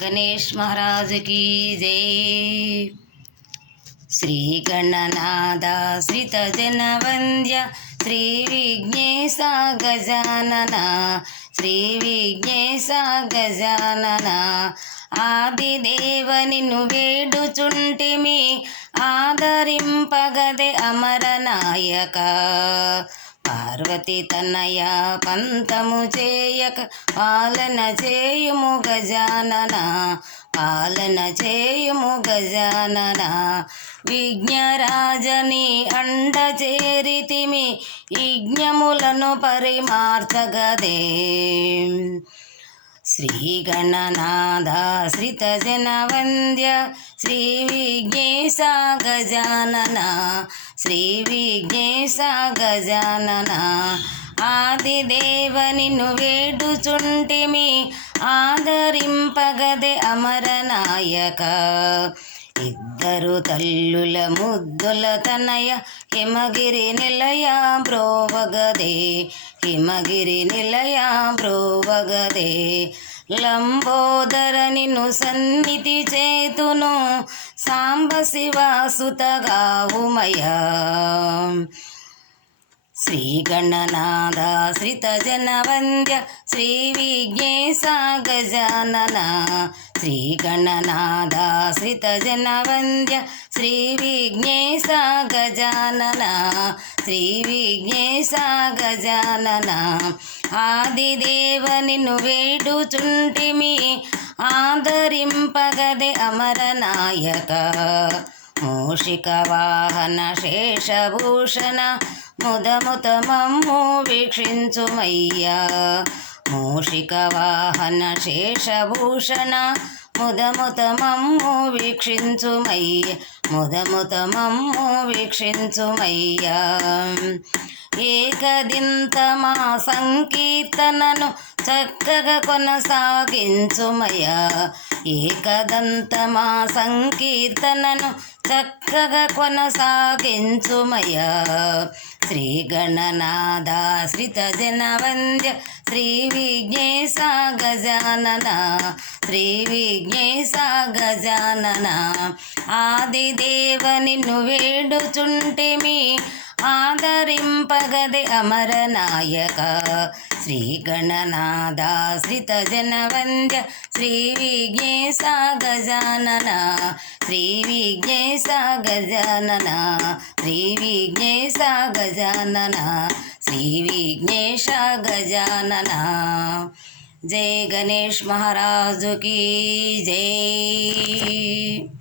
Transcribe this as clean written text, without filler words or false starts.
गणेश महाराज की जय। श्री गणनादा श्रित जन वंद्य श्री विघ्नेश गजानन श्री विघ्नेश गजानन आदिदेव निन्नु वेडुचुंटिमि आदरिंपगदे अमरनायक పార్వతి తనయ పంతము చేయక పాలన చేయుము గజానన పాలన చేయుము గజానన విఘ్నరాజని అండ చేరితిమి యజ్ఞములను పరిమార్చగదే శ్రీ గణనాథాశ్రిత జన వంద్య శ్రీ విఘ్నేశ గజానన శ్రీ విఘ్నేశ గజానన ఆదిదేవ నిన్ను వేడుచుంటిమి ఆదరింపగదే అమరనాయక ఇద్దరు తల్లుల ముద్దుల తనయ హిమగిరి నిలయ బ్రోవగదే హిమగిరి నిలయ బ్రోవగదే లంబోదర నిన్ను సన్నిధి చేతును సాంబ శివాసుతగావుమయ శ్రీ గణనాథాశ్రిత జన వంద్య శ్రీ విఘ్నేశ గజానన శ్రీ గణనాథాశ్రిత జన వంద్య శ్రీ విఘ్నేశ గజానన శ్రీ విఘ్నేశ గజానన ఆదిదేవ నిన్ను వేడుచుంటిమి ఆదరింపగదే అమరనాయక మూషిక వాహన శేషభూషణ ముదముత మమ్ము వీక్షించుమయ్యా మూషిక వాహన శేషభూషణ ముదముత మమ్ము వీక్షించుమయ్య ముదముత మమ్ము వీక్షించుమయ్యా ఏకదింత మా సంకీర్తనను చక్కగా కొనసాగించుమయ్యా ఏకదంత మా సంకీర్తనను చక్కగా కొనసాగించుమయ్యా శ్రీ గణనాథాశ్రిత జన వంద్య శ్రీ విఘ్నేశ గజానన శ్రీ విఘ్నేశ గజానన ఆదిదేవ నిన్ను వేడుచుంటిమి ఆదరింపగదే అమరనాయక శ్రీ గణనాథాశ్రిత జన వంద్య శ్రీ విఘ్నేశ గజానన శ్రీ విఘ్నేశ గజానన శ్రీ విఘ్నేశ గజానన శ్రీ విఘ్నేశ గజానన జై గణేష్ మహారాజు की जय।